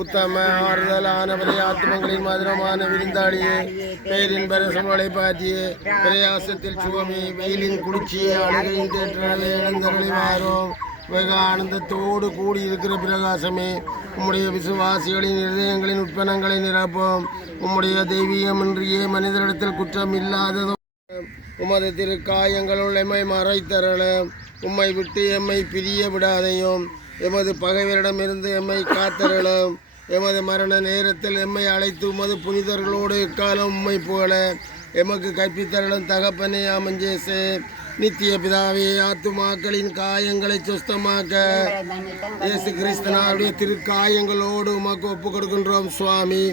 உத்தம ஆறுதலானவரே ஆத்மங்களின் மதுரமான விருந்தாளியே பேரின் பரசமலை பாட்டியே பிரயாசத்தில் சுகமே வெயிலின் குளிர்ச்சியே அழுகையின் தேற்றலை இழந்தருளி மாறும் வெகு ஆனந்தத்தோடு கூடி இருக்கிற பிரகாசமே உம்முடைய விசுவாசிகளின் இருதயங்களின் உட்பன்னங்களை நிரப்பும். உம்முடைய தெய்வீகமின்றியே மனிதரிடத்தில் குற்றம் இல்லாததோ உமது திருக்காயங்களுள் எம்மை மறைத்தரல உம்மை விட்டு எம்மை பிரிய விடாதையும். எமது பகைவரிடமிருந்து எம்மை காத்தரலும் எமது மரண நேரத்தில் எம்மை அழைத்து உமது புனிதர்களோடு இக்காலம் உம்மை போல எமக்கு கற்பித்தரலும் தகப்பனே அமஞ்சேசே நித்திய பிதாவே ஆத்துமாக்களின் காயங்களை சுஸ்தமாக்க. இயேசு கிறிஸ்தனாருடைய திருக்காயங்களோடு உமக்கு ஒப்பு கொடுக்கின்றோம் சுவாமி.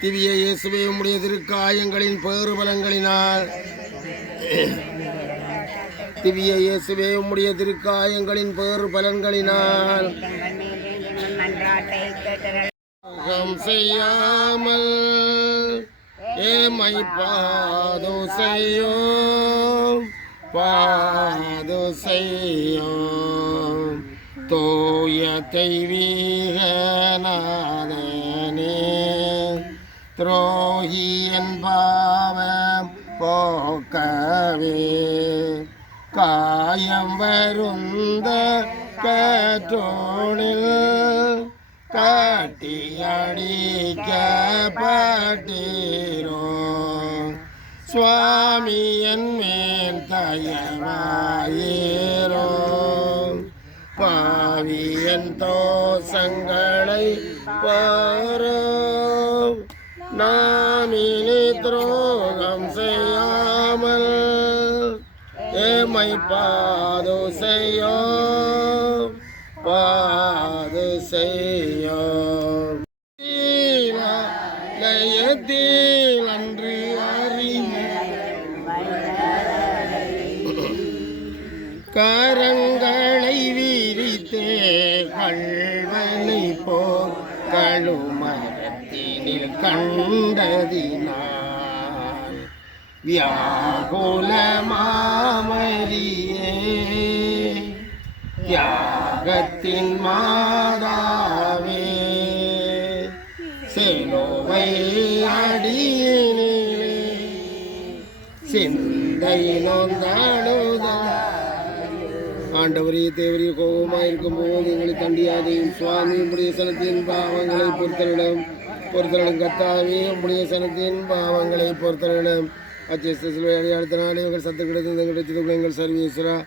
திவ்ய இயேசுவை உம்முடைய திருக்காயங்களின் பேறுபலங்களினால். திவ்ய இயேசுவே உம்முடைய திருக்காயங்களின் பேறு பலன்களினால். செய்யாமல் ஏமை பாதோ செய்யோ பாதோ செய்யோ தோய தெய்வீகநாதனே துரோகி என்பாவம் போக்கவே காயம் வருந்த கற்றோனில் காட்டி அடிக்கப்பட்டீரோ சுவாமி என் மேல் தயவாயேரோ பாவியன் தோசங்களை பாரோ. நாமினி துரோகம் செய்யாமல் ஏமை பாது செய்யோ பாது செய்யோ லயத்தில் அன்று கரங்களை விரித்தே கல்வனை போர் கழுமரத்தினில் கண்டதினார் வியாகுலமா மாமரியே தியாகத்தின் மாதாவே செலோவை அடியினே சிந்தை நொந்தாடுதா ஆண்டவரே தேவரே கோபமாக இருக்கும்போது எங்களை தண்டியாதையும் சுவாமி உடைய சனத்தின் பாவங்களை பொறுத்தரிடம் பொறுத்தரிடம் கத்தாவே உடைய சனத்தின் பாவங்களை பொறுத்தரிடம் அச்சேசிலுவை அடுத்த நாளே எங்கள் சத்து கிடைத்தது கிடைத்தது எங்கள் சர்வீஸ்வரா